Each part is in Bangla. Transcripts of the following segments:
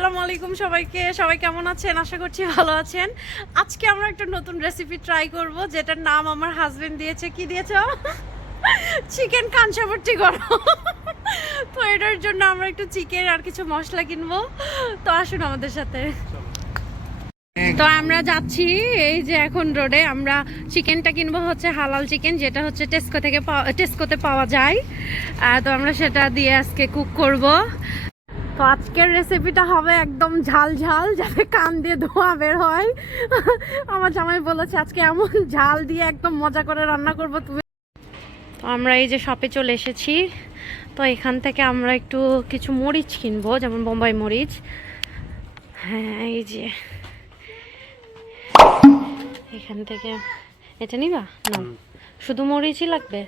আসসালামু আলাইকুম সবাইকে। সবাই কেমন আছেন? আশা করছি ভালো আছেন। আজকে আমরা একটা নতুন রেসিপি ট্রাই করব, যেটার নাম আমার হাজবেন্ড দিয়েছে। কি দিয়েছে? চিকেন কাঞ্চাবর্তি করো। তো এটার জন্য আমরা একটু চিকেন আর কিছু মশলা কিনবো। তো আসুন আমাদের সাথে। তো আমরা যাচ্ছি এই যে এখন রোডে। আমরা চিকেনটা কিনবো হচ্ছে হালাল চিকেন, যেটা হচ্ছে টেস্কোতে পাওয়া যায়। তো আমরা সেটা দিয়ে আজকে কুক করব। তো আজকের রেসিপিটা হবে একদম ঝাল ঝাল, যাতে কান দিয়ে ধোঁয়া বের হয়। আমার জামাই বলেছে আজকে এমন ঝাল দিয়ে একদম মজা করে রান্না করবো তুমি। তো আমরা এই যে শপে চলে এসেছি। তো এখান থেকে আমরা একটু কিছু মরিচ কিনবো, যেমন বোম্বাই মরিচ। হ্যাঁ, এই যে এখান থেকে এটা নিবা না, শুধু মরিচই লাগবে?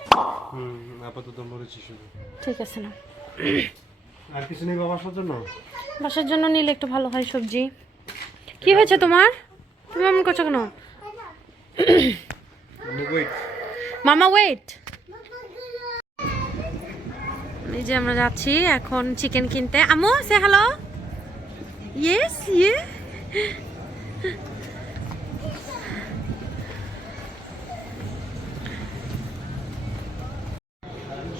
আপাতত মরিচই শুধু। ঠিক আছে না, আর কিছু নেই বাসার জন্য? বাসার জন্য নিলে একটু ভালো হয় সবজি। কি হয়েছে তোমার? তুমি এমন করছো কেন? মামা ওয়েট। এই যে আমরা যাচ্ছি এখন চিকেন কিনতে। আম্মু সে হ্যালো। ইয়েস ইয়ে।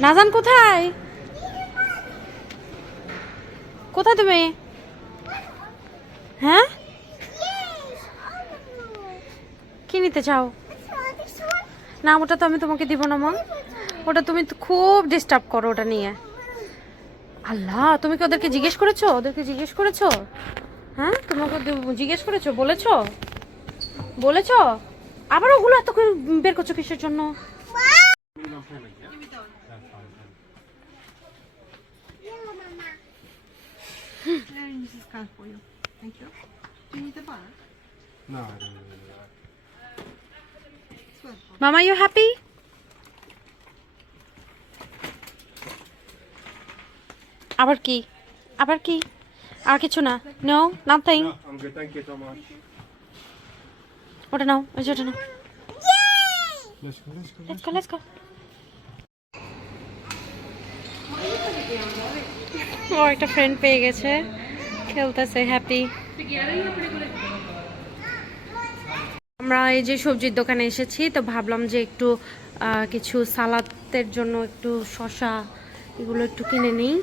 নাজান কোথায়? কোথায় তুমি? হ্যাঁ, কি নিতে চাও? না, ওটা তো আমি তোমাকে দিব না মা। ওটা তুমি তো খুব ডিস্টার্ব করো ওটা নিয়ে। আল্লাহ, তুমি কি ওদেরকে জিজ্ঞেস করেছো? হ্যাঁ, তোমাকে জিজ্ঞেস করেছো? বলেছো? আবার ওগুলো এত করে বের করছো কিসের জন্য? মামা, ইউ হ্যাপি? আবার কি? আর কিছু না? No, nothing. ওটা নাও, ওই যে ওটা নাও। Let's go. ও একটা ফ্রেন্ড পেয়ে গেছে, খেলতেছে, হ্যাপি। আমরা এই যে সবজির দোকানে এসেছি, তো ভাবলাম যে একটু কিছু সালাদের জন্য একটু শসা এগুলো একটু কিনে নিই।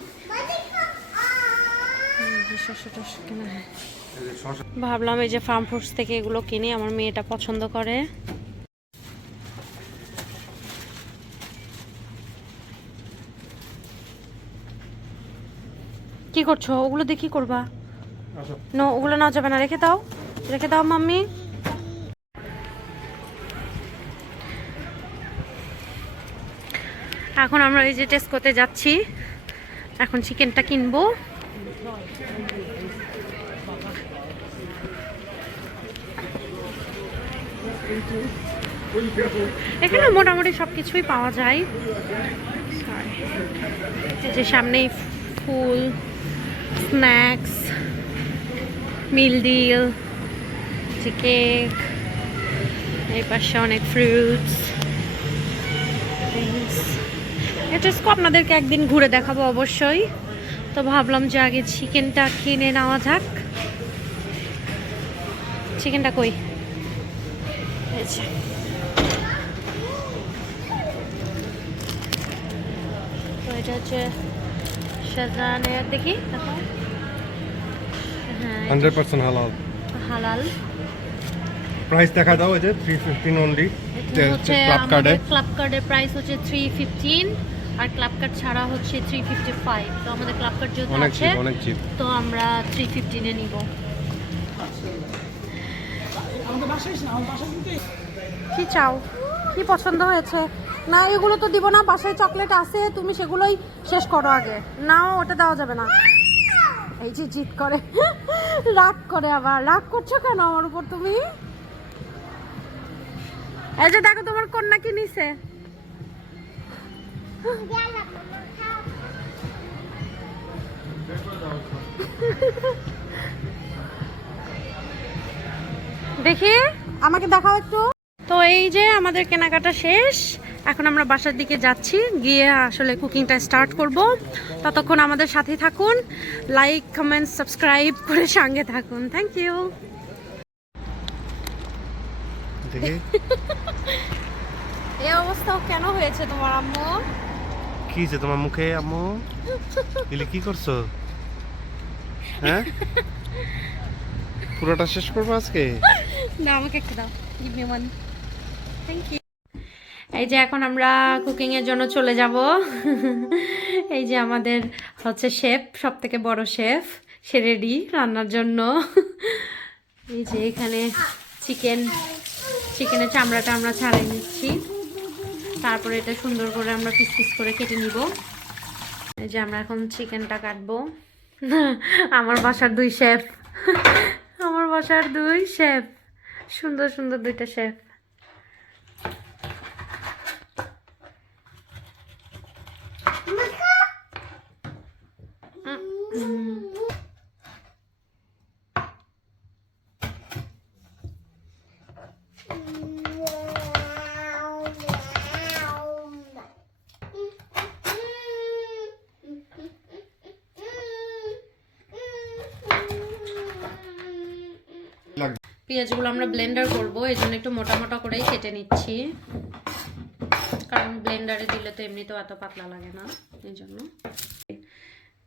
ভাবলাম এই যে ফার্ম ফ্রুটস থেকে এগুলো কিনি, আমার মেয়েটা পছন্দ করে। কি করছো? ওগুলো দিয়ে কি করবা? নো, ওগুলো না যাবে না, রেখে দাও মাম্মি। এখন আমরা এই যে টেস্কোতে যাচ্ছি, এখন চিকেনটা কিনবো। এখানে মোটামুটি সবকিছুই পাওয়া যায়। এই যে সামনেই ফুল, স্ন্যাক্স, মিল ডিল, কেক, এই পাশে অনেক ফ্রুটস। এটা আপনাদেরকে একদিন ঘুরে দেখাবো অবশ্যই। তো ভাবলাম যে আগে চিকেনটা কিনে নেওয়া যাক। চিকেনটা কই? তো এটা হচ্ছে শাহজাহানের, দেখি হ্যাঁ 100% হালাল। প্রাইস দেখা দাও, এই যে 315 অনলি। ক্লাব কার্ডের প্রাইস হচ্ছে 315, আর ক্লাব কার্ড ছাড়া হচ্ছে 355। তো আমাদের ক্লাব কার্ড যেহেতু আছে অনেক চিপ, তো আমরা 315 এ নিব। কি চাও? কি পছন্দ হয়েছে? না, এগুলো তো দিব না, বাসায় চকলেট আছে, তুমি সেগুলোই শেষ করো আগে। নাও, ওটা দেওয়া যাবে না। এই যে জিদ করে, রাগ করে। আবার রাগ করছো কেন আমার উপর তুমি? এই যে দেখো তোমার কন্যা কি নিছে। দেখি, আমাকে দেখাও একটু। তো এই যে আমাদের কেনাকাটা শেষ, এখন আমরা বাসার দিকে যাচ্ছি, গিয়ে আসলে কুকিংটা স্টার্ট করব। ততক্ষণ আমাদের সাথেই থাকুন, লাইক কমেন্ট সাবস্ক্রাইব করে সঙ্গে থাকুন। Thank you. দেখি এই অবস্থা কেন হয়েছে তোমার আম্মু? কি যে তোমার মুখে আম্মু এলে কি করছো? হ্যাঁ, পুরোটা শেষ করবো আজকে? না, আমাকে একটা দাও, give me one. Thank you. এই যে এখন আমরা কুকিং এর জন্য চলে যাব। এই যে আমাদের হচ্ছে শেফ, সব থেকে বড় শেফ, সে রেডি রান্নার জন্য। এই যে এখানে চিকেনের চামড়াটা আমরা ছাড়িয়ে নিচ্ছি, তারপরে এটা সুন্দর করে আমরা পিস পিস করে কেটে নিব। এই যে আমরা এখন চিকেনটা কাটবো। আমার বাসার দুই শেফ, আমার বাসার দুই শেফ, সুন্দর সুন্দর দুইটা শেফ। পেঁয়াজগুলো আমরা ব্লেন্ডার করব, এই জন্য একটু মোটা মোটা করেই কেটে নিচ্ছি, কারণ ব্লেন্ডারে দিলে তো এমনিতেও এত পাতলা লাগে না, এই জন্য।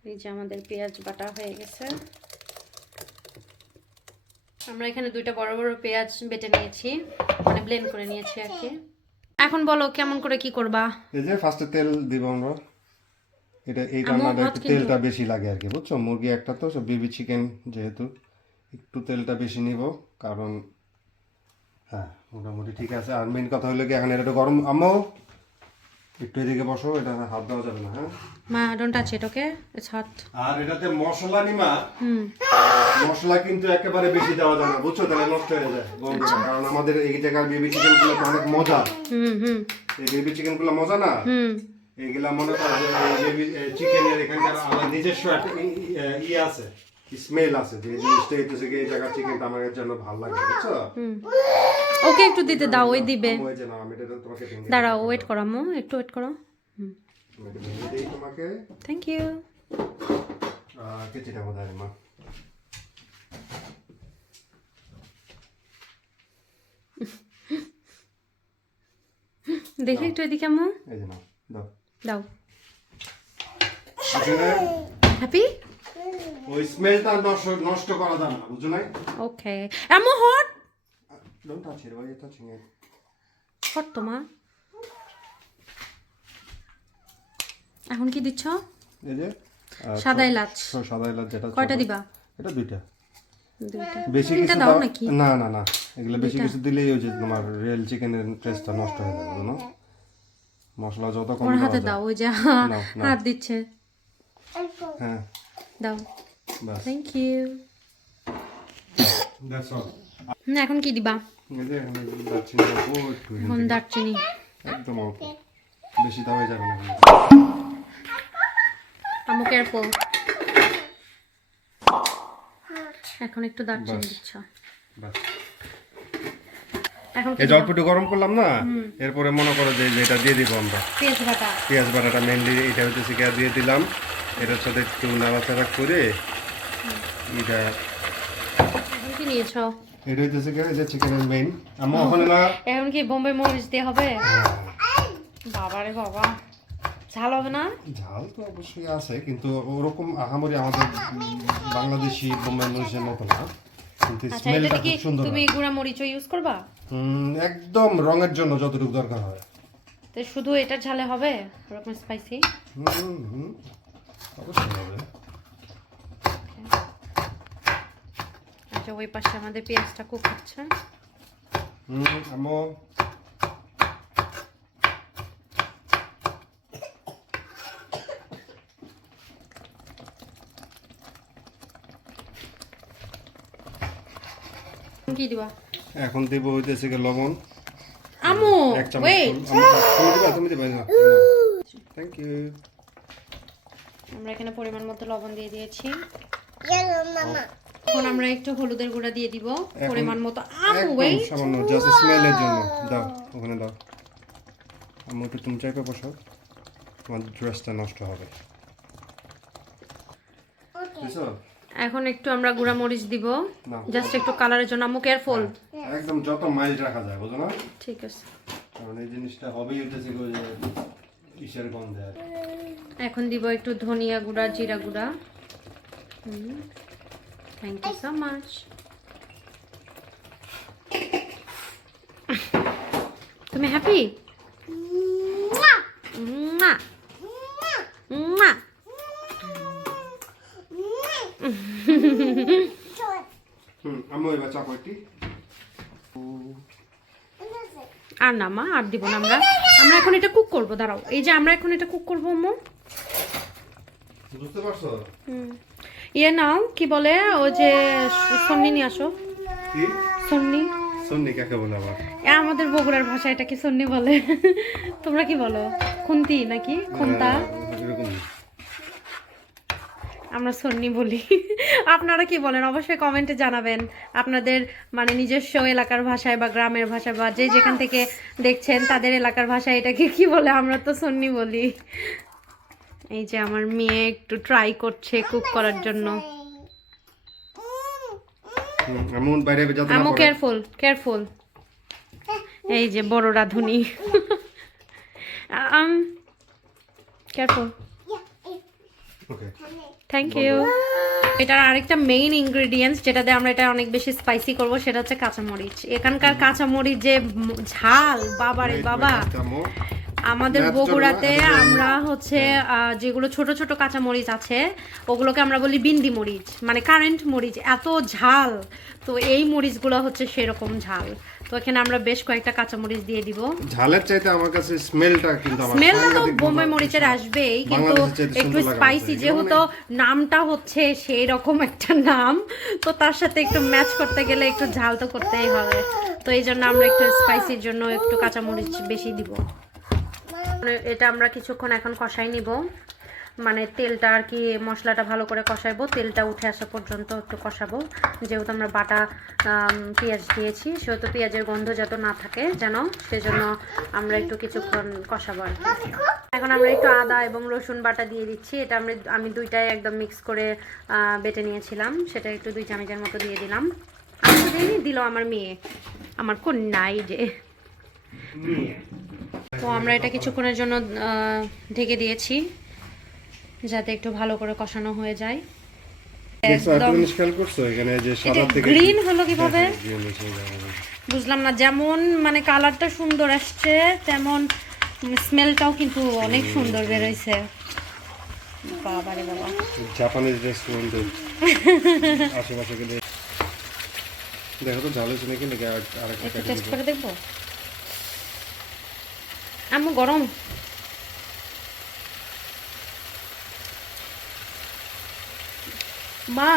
এই যে আমাদের পেঁয়াজ বাটা হয়ে গেছে। আমরা এখানে দুইটা বড় বড় পেঁয়াজ বেটে নিয়েছি, মানে ব্লেন্ড করে নিয়েছি আর কি। এখন বলো কেমন করে কি করবা? এই যে ফার্স্টে তেল দিব আমরা, এটা এই রান্নাটা একটু তেলটা বেশি লাগে আর কি, বুঝছো? মুরগি একটা তো, সব বেবি চিকেন যেহেতু একটু তেলটা বেশি নিব, কারণ হ্যাঁ মোটামুটি ঠিক আছে। আর মেন কথা হলো কি, এখন এটা গরম। আম্মু একটু এদিকে বসো, এটা হাত দেওয়া যাবে না। হ্যাঁ মা, don't touch it, okay? It's hot. আর এটাতে মশলা নিমা, মশলা কিন্তু একেবারে বেশি দেওয়া যাবে না, বুঝছো? তাহলে নষ্ট হয়ে যায় গন্ধটা। কারণ আমাদের এই জায়গার বেবি চিকেন গুলো তো অনেক মজা। এই বেবি চিকেন গুলো মজা না, এইগুলা মনে করো যে বেবি চিকেনের এখানকার আমার নিজস্ব একটা ইয়ে আছে, স্মেল আছে, যে জিনিসটা হইতেছে এই জায়গার চিকেনটা আমার জন্য ভালো লাগে, বুঝছো? ওকে একটু দিতে দাও, ওই দিবে। ওই যে না, আমি এটা তোমাকে ভেঙে দাঁড়াও, ওয়েট করো আম্মু, একটু ওয়েট করো। আমি এটা ভেঙে দেই তোমাকে। Thank you. কেচিটা কোথায় মা? দেখি একটু এদিকে আম্মু। এই যে নাও, দাও দাও। আসলে হ্যাপি? ওই স্মেলটা নষ্ট করা যাবে না, বুঝছো না? ওকে আম্মু, hot. Don't touch it, why are you touching it? Hot তো মা। এখন কি দিচ্ছ? এই যে সাদা এলাচ। সাদা এলাচ যেটা, কয়টা দিবা? এটা দুইটা। দুইটা। বেশি কিছু দাও নাকি? না না না, এগুলো বেশি কিছু দিলেই ওই যে তোমার রিয়েল চিকেনের টেস্টটা নষ্ট হয়ে যাবে, জানো? মশলা যত কম ওর দাও হাতে দাও, ওই যে হাত দিচ্ছে। হ্যাঁ দাও। বাস, থ্যাংক ইউ। That's all. এখন কি দিবা? এই যে এখানে দারচিনি দেবো একটু, এখন দারচিনি একদম অল্প, বেশি দেওয়া যাবে না। আম্মু কেয়ারফুল। এখন একটু দারচিনি দিচ্ছ। বাস, এখন এই অল্প একটু গরম করলাম না, এরপরে মনে করো যে এটা দিয়ে দিব আমরা পেঁয়াজ বাটা। পেঁয়াজ বাটাটা মেনলি এটা হচ্ছে শিকার দিয়ে দিলাম, এটার সাথে একটু নাড়াচাড়া করে এটা। এখন কি নিয়েছো? এটা হইতেছে কি যে চিকেনের মেইন। আমরা ওখানে না, এখন কি বোম্বে মরিচ দিয়ে হবে? বাবারে বাবা, ঝাল হবে না? ঝাল তো অবশ্যই আছে, কিন্তু ওরকম আহামরি আমাদের বাংলাদেশি বোম্বে মরিচের মতো না, কিন্তু আচ্ছা, স্মেলটা এটা কি খুব সুন্দর। তুমি গুঁড়া মরিচও ইউজ করবা? একদম রঙের জন্য যতটুকু দরকার হয়। তো শুধু এটা ঝালে হবে ওরকম স্পাইসি? অবশ্যই হবে। আচ্ছা, ওই পাশে আমাদের পেঁয়াজটা কুক হচ্ছে। আমো কি দিবা? এখন দেব হইতেছে কি লবণ। আমু এক চামচ। ওয়েট, তুমি দিবা না। Thank you. আমরা এখানে পরিমাণ মতো লবণ দিয়ে দিয়েছি। এখন আমরা একটু হলুদের গুঁড়া দিয়ে দিব পরিমাণ মতো। আমু ওয়েট, সামান্য জাস্ট স্মেলের জন্য দাও, ওখানে দাও। আমি একটু তুমি চাইপে বসো, তোমার ড্রেসটা নষ্ট হবে। বুঝছো? এখন একটু আমরা গুঁড়া মরিচ দিব, না। জাস্ট একটু কালারের জন্য। আম্মু কেয়ারফুল। একদম যত মাইল্ড রাখা যায়, বুঝো না? ঠিক আছে। কারণ এই জিনিসটা হবেই উঠেছে যে ইসের গন্ধে। এখন দিব একটু ধনিয়া গুঁড়া, জিরা গুঁড়া। Thank you so much. তুমি হ্যাপি? আম্মু এবার চকলেটটি। আর না মা, আর দিব না। আমরা এখন এটা কুক করব। দাঁড়াও, এই যে আমরা এখন এটা কুক করবো আম্মু। বুঝতে পারছো? ইয়ে নাও, কি বলে ওই যে সন্নি নিয়ে আসো। কি সন্নি? সন্নি কাকে বলে আবার? আমাদের বগুড়ার ভাষায় এটাকে সন্নি বলে। তোমরা কি বলো? খুন্তি নাকি খুন্তা? এরকম আমরা সন্নি বলি। আপনারা কি বলেন অবশ্যই কমেন্টে জানাবেন। আপনাদের মানে নিজস্ব এলাকার ভাষায় বা গ্রামের ভাষায় বা যে যেখান থেকে দেখছেন তাদের এলাকার ভাষায় এটাকে কি বলে। আমরা তো সন্নি বলি। এই যে আমার মেয়ে একটু ট্রাই করছে কুক করার জন্য। আমুন বাইরে যাতে না আমু পড়ে। Careful, careful. এই যে বড় রাঁধুনি। কেয়ারফুল। ওকে। Thank you. এটার আরেকটা মেইন ইনগ্রেডিয়েন্টস যেটা দিয়ে আমরা এটা অনেক বেশি স্পাইসি করব সেটা হচ্ছে কাঁচামরিচ। এখানকার কাঁচামরিচ যে ঝাল, বাবারে বাবা। আমাদের বগুড়াতে আমরা হচ্ছে যেগুলো ছোট ছোট কাঁচামরিচ আছে ওগুলোকে আমরা বলি বিন্দি মরিচ, মানে কারেন্ট মরিচ। এত ঝাল, তো এই মরিচগুলো হচ্ছে সেরকম ঝাল। তো এখানে আমরা বেশ কয়েকটা কাঁচামরিচ দিয়ে দিব। ঝালের চাইতে আমার কাছে স্মেলটা কিন্তু আমার স্মেলটা তো বোম্বাই মরিচের আসবেই, কিন্তু একটু স্পাইসি যেহেতু নামটা হচ্ছে সেই রকম একটা নাম, তো তার সাথে একটু ম্যাচ করতে গেলে একটু ঝাল তো করতেই হবে। তো এই জন্য আমরা একটু স্পাইসির জন্য একটু কাঁচামরিচ বেশি দিব। এটা আমরা কিছুক্ষণ এখন কষাই নিব, মানে তেলটা আর কি, মশলাটা ভালো করে কষাইবো। তেলটা উঠে আসা পর্যন্ত একটু কষাবো, যেহেতু আমরা বাটা পেঁয়াজ দিয়েছি সেহেতু পেঁয়াজের গন্ধ যাতে না থাকে যেন, সেজন্য আমরা একটু কিছুক্ষণ কষাবো আর কি। এখন আমরা একটু আদা এবং রসুন বাটা দিয়ে দিচ্ছি। এটা আমি দুইটাই একদম মিক্স করে বেটে নিয়েছিলাম, সেটা একটু 2 চামচের মতো দিয়ে দিলাম। আমি তো দিইনি, দিল আমার মেয়ে, আমার কন্যা। এই যে, তো আমরা এটা কিছুক্ষণের জন্য ঢেকে দিয়েছি যাতে একটু ভালো করে কষানো হয়ে যায়। একদম গ্রিন হলো কিভাবে বুঝলাম না। যেমন মানে কালারটা সুন্দর আসছে তেমন স্মেলটাও কিন্তু অনেক সুন্দর বের হয়েছে। বাবারে বাবা, জাপানিজ রেস্টুরেন্টে আশেপাশে গেলে দেখো তো ঝাল হয়েছে নাকি, নাকি আরেকটা টেস্ট করে দেখবো। আম্মু গরম। মা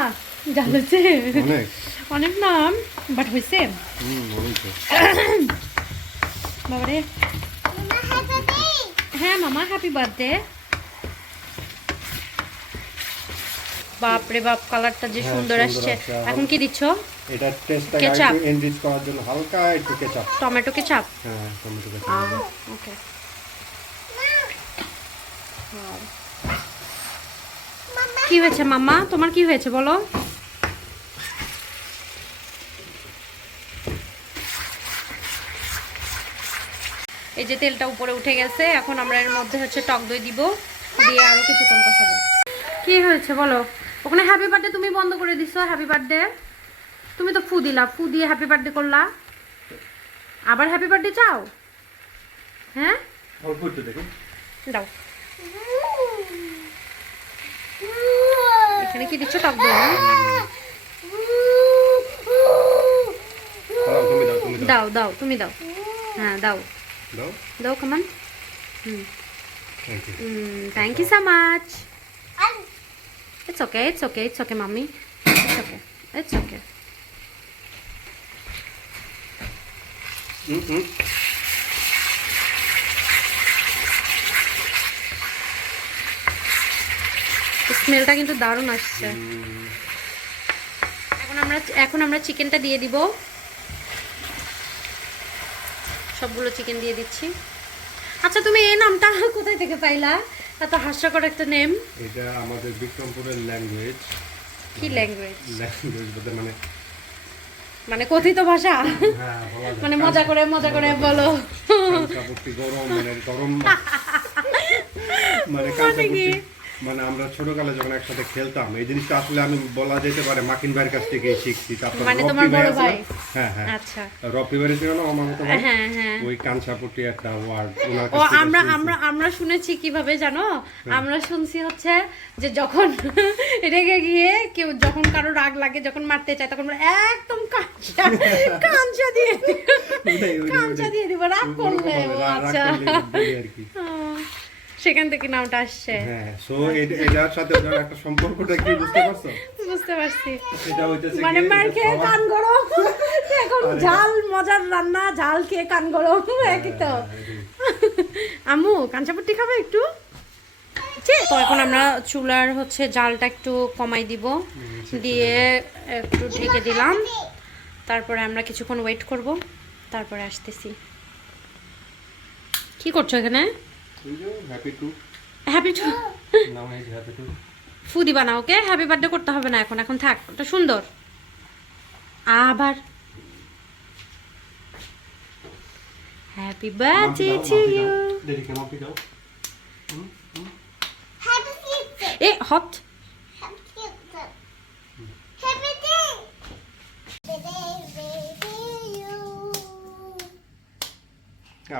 ঝাল হয়েছে অনেক অনেক নাম, বাট হয়েছে। বাবারে, হ্যাঁ মামা হ্যাপি বার্থডে। বাপরে বাপ, কালারটা যে সুন্দর আসছে। এখন কি দিচ্ছ? এটা টেস্টটাকে একটু এনরিচ করার জন্য হালকা একটু কেচাপ, টমেটো কেচাপ। হ্যাঁ টমেটো কেচাপ। ওকে। কি হয়েছে মাম্মা, তোমার কি হয়েছে বলো? এই যে তেলটা উপরে উঠে গেছে, এখন আমরা এর মধ্যে হচ্ছে টক দই দিব, দিয়ে আরো কিছুক্ষণ কষাবো। কি হয়েছে বলো? ওখানে হ্যাপি বার্থডে তুমি বন্ধ করে দিছো। হ্যাপি বার্থডে, তুমি তো ফু দিলা, ফু দিয়ে হ্যাপি বার্থডে করলা, আবার হ্যাপি বার্থডে চাও? হ্যাঁ অল্প একটু দেখো, দাও। এখানে কি দিচ্ছ? টক দই। দাও দাও, তুমি দাও। হ্যাঁ দাও দাও দাও, come on. Thank you so much. It's okay, it's okay, it's okay, mommy. It's okay, it's okay. স্মেলটা কিন্তু দারুণ আসছে। এখন আমরা চিকেনটা দিয়ে দিব। সবগুলো চিকেন দিয়ে দিচ্ছি। আচ্ছা তুমি এই নামটা কোথায় থেকে পাইলা? এত হাস্যকর একটা নেম। এটা আমাদের বিক্রমপুরের ল্যাঙ্গুয়েজ। কি ল্যাঙ্গুয়েজ? ল্যাঙ্গুয়েজ বলতে মানে মানে কথিত ভাষা। হ্যাঁ বলা যায়। মানে মজা করে বলো। কাঁচাপট্টি গরম মানে গরম মানে কাঁচাপট্টি মানে আমরা ছোটকালে যখন একসাথে খেলতাম এই জিনিসটা আসলে আমি বলা যেতে পারে মাকিন ভাইয়ের কাছ থেকে শিখছি। তারপর মানে তোমার বড় ভাই? হ্যাঁ হ্যাঁ আচ্ছা রফি ভাই ছিল না আমার মতো ভাই? হ্যাঁ হ্যাঁ। ওই কাঁচাপট্টি একটা ওয়ার্ড ওনার ও কাছ থেকে আমরা শুনছি। আমরা আমরা শুনেছি কিভাবে জানো? আমরা শুনছি হচ্ছে যে যখন রেগে গিয়ে কেউ যখন কারো রাগ লাগে যখন মারতে চায় তখন বলে, একদম কাঁচা দিয়ে কাঁচা দিয়ে দিব রাগ করলে। ও আচ্ছা আর কি। সেখান থেকে নামটা আসছে। হ্যাঁ সো এটার সাথে ওটার একটা সম্পর্কটা কি বুঝতে পারছো? বুঝতে পারছি। এটা হইতেছে মানে কি, মার এটা খেয়ে খাওয়া- কান গরম, এখন ঝাল মজার রান্না, ঝাল খেয়ে কান গরম একই তো। আম্মু কাঁচাপট্টি খাবে একটু? তো এখন আমরা চুলার হচ্ছে জালটা একটু কমাই দিব, দিয়ে একটু ঢেকে দিলাম। তারপরে আমরা কিছুক্ষণ ওয়েট করব, তারপরে আসতেছি। কি করছো এখানে? হ্যাপি টু হ্যাপি টু নাও এই হ্যাপি টু ফু দিবা না ওকে? হ্যাপি বার্থডে করতে হবে না এখন, এখন থাক, ওটা সুন্দর। আবার হ্যাপি বার্থডে টু ইউ। দেখি মাপি দাও এ হট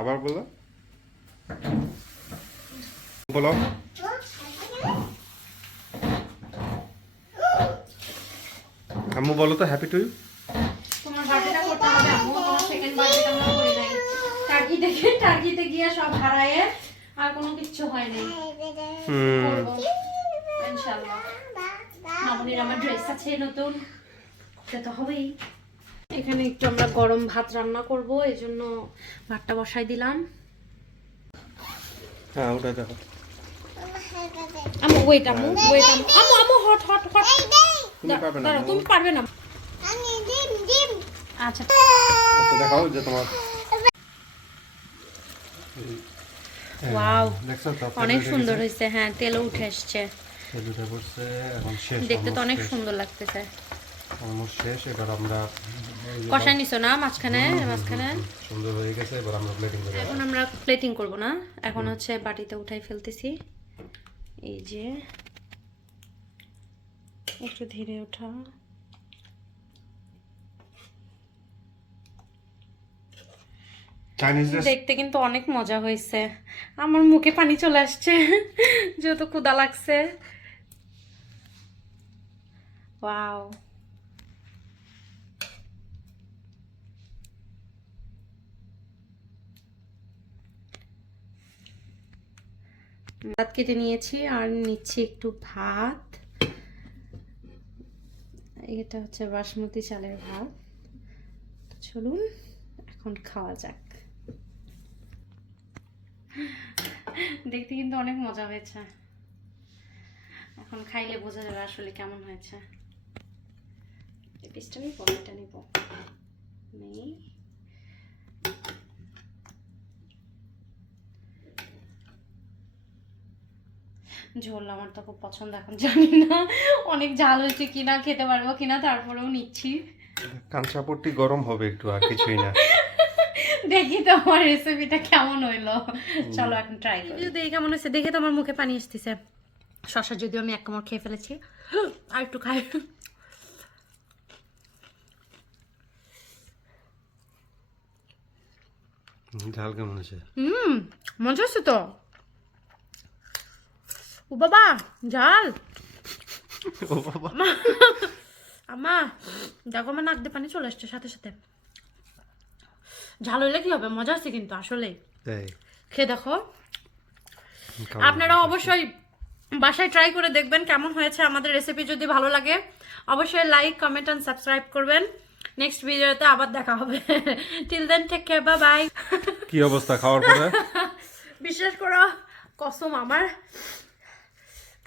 আবার বলো বলো আম্মু বলো তো হ্যাপি টু ইউ। তোমার বার্থডেটা করতে হবে আম্মু, তোমার সেকেন্ড বার্থডেটা আমরা করি নাই। টার্কিতে গিয়ে সব হারায়ে আর কোনো কিচ্ছু হয় নাই। করবো ইনশাআল্লাহ। মামুনির আমার ড্রেস আছে নতুন, করতে তো হবেই। এখানে একটু আমরা গরম ভাত রান্না করব, এজন্য ভাতটা বসাই দিলাম। হ্যাঁ ওটা দেখো আম্মু ওয়েট আম্মু আম্মু হট তুমি পারবে না তুমি পারবে না। আচ্ছা আচ্ছা দেখাও যে তোমার ওয়াও দেখছো তো অনেক সুন্দর হয়েছে। হ্যাঁ তেলও উঠে আসছে, দুটো করছে এখন শেষ দেখতে তো অনেক সুন্দর লাগতেছে। অলমোস্ট শেষ। এবার আমরা কষাই নিছো না মাঝখানে? সুন্দর হয়ে গেছে। এবার আমরা প্লেটিং করব। এখন আমরা প্লেটিং করব না, এখন হচ্ছে বাটিতে উঠাই ফেলতেছি। এই যে একটু ধীরে ওঠা। চাইনিজ দেখতে কিন্তু অনেক মজা হয়েছে, আমার মুখে পানি চলে আসছে যেহেতু ক্ষুধা লাগছে। ওয়াও ভাত কেটে নিয়েছি আর নিচ্ছি একটু ভাত। এটা হচ্ছে বাসমতি চালের ভাত। তো চলুন এখন খাওয়া যাক। দেখতে কিন্তু অনেক মজা হয়েছে, এখন খাইলে বোঝা যাবে আসলে কেমন হয়েছে। এই পিসটা নিব, এটা নিব নেই। ঝোল আমার তো খুব পছন্দ, এখন জানি না অনেক ঝাল হয়েছে কিনা, খেতে পারবো কিনা, তারপরেও নিচ্ছি। কাঁচাপট্টি গরম হবে একটু, আর কিছুই না। দেখি তো আমার রেসিপিটা কেমন হইলো। চলো এখন ট্রাই করি। দেখি কেমন হয়েছে, দেখে তো আমার মুখে পানি আসতেছে। শসা যদিও আমি এক কামড় খেয়ে ফেলেছি, আর একটু খাই। ঝাল কেমন আছে? মজা হচ্ছে তো। ও বাবা ঝাল। ও বাবা আমা দেখো আমার নাক দিয়ে পানি চলে আসছে সাথে সাথে। ঝাল হইলে কি হবে, মজা আছে কিন্তু আসলে। তাই খেয়ে দেখো। আপনারা অবশ্যই বাসায় ট্রাই করে দেখবেন কেমন হয়েছে। আমাদের রেসিপি যদি ভালো লাগে অবশ্যই লাইক কমেন্ট এন্ড সাবস্ক্রাইব করবেন। নেক্সট ভিডিওতে আবার দেখা হবে। Till then take care, bye bye. কি অবস্থা খাওয়ার পরে? বিশ্বাস করো কসম আমার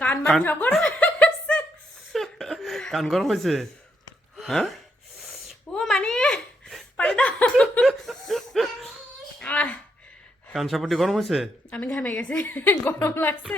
কান মাথা গরম কান গরম হয়েছে? হ্যাঁ ও মানে পারি না। কানসাপটি গরম হয়েছে? আমি ঘামে গেছি, গরম লাগছে।